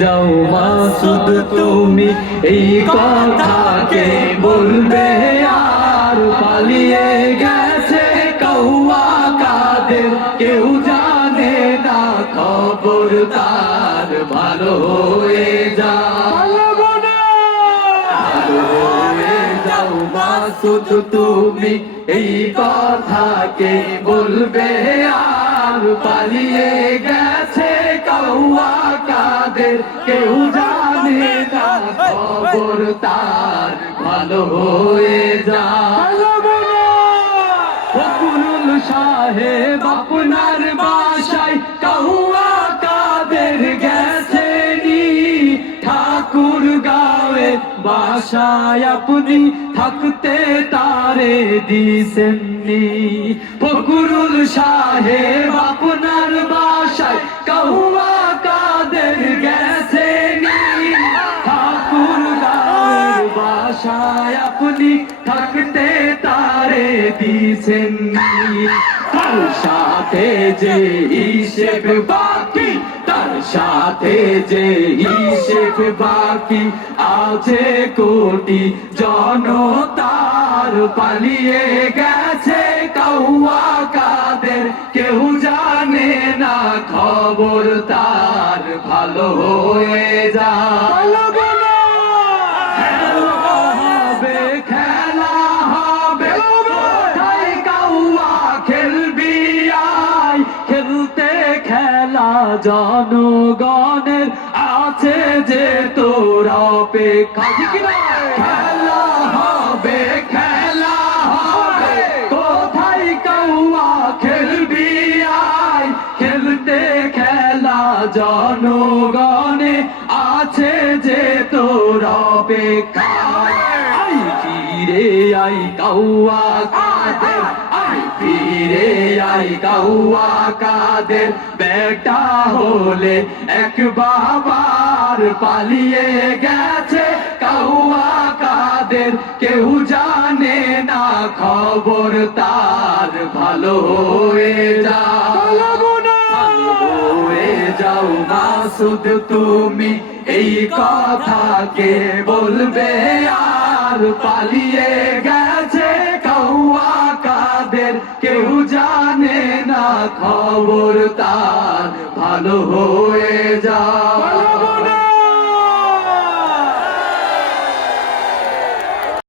যাও মাসুদ তুমি এই কথাকে বলবে আর পালিয়ে গেছে কৌয়া কাদের কেউ জানে না খবর তার ভালো হয়ে যাও মাসুদ তুমি এই কথাকে বলবে আর পালিয়ে গেছে কৌয়া কাদের কেউ জানে না খবর তার ভালো হয়ে ফখরুল সাহেব আপনার বাসায় কৌয়া কাদের গেছেনি ঠাকুর গাঁয়ে বাসায় আপনি থাকতে তারে দিছেননি ফখরুল সাহেব আপনার বাসায় কৌয়া কাদের গেছেনি ঠাকুর গাঁয়ের বাসায় আপনি থাকতে তারে দিছেননি তার সাথে যে হিসেব বাকি তার সাথে যে হিসেব বাকি আছে কোটি জনতার পালিয়ে গেছে কৌয়া কাদের কেউ জানে না খবর তার ভালো হয়ে খেলা হবে কোথায় কৌয়া খেলবি আয় খেলতে খেলা জনগণের আছে যে তোর অপেক্ষা খেলা হবে কোথায় কৌয়া খেলবি আয় খেলতে খেলা জনগণে আছে যে তোর অপেক্ষা আই ফিরে আই কৌয়া কাদের আই ফিরে আই কৌয়া কাদের বেটা হলে এক বাবার পালিয়ে গেছে কৌয়া কাদের কেউ জানে না খবর তার ভালো হয়ে যাও মাসুদ তুমি এই কথাকে বলবে আর পালিয়ে গেছে কৌয়া কাদের কেউ জানে না খবর তার ভালো হয়ে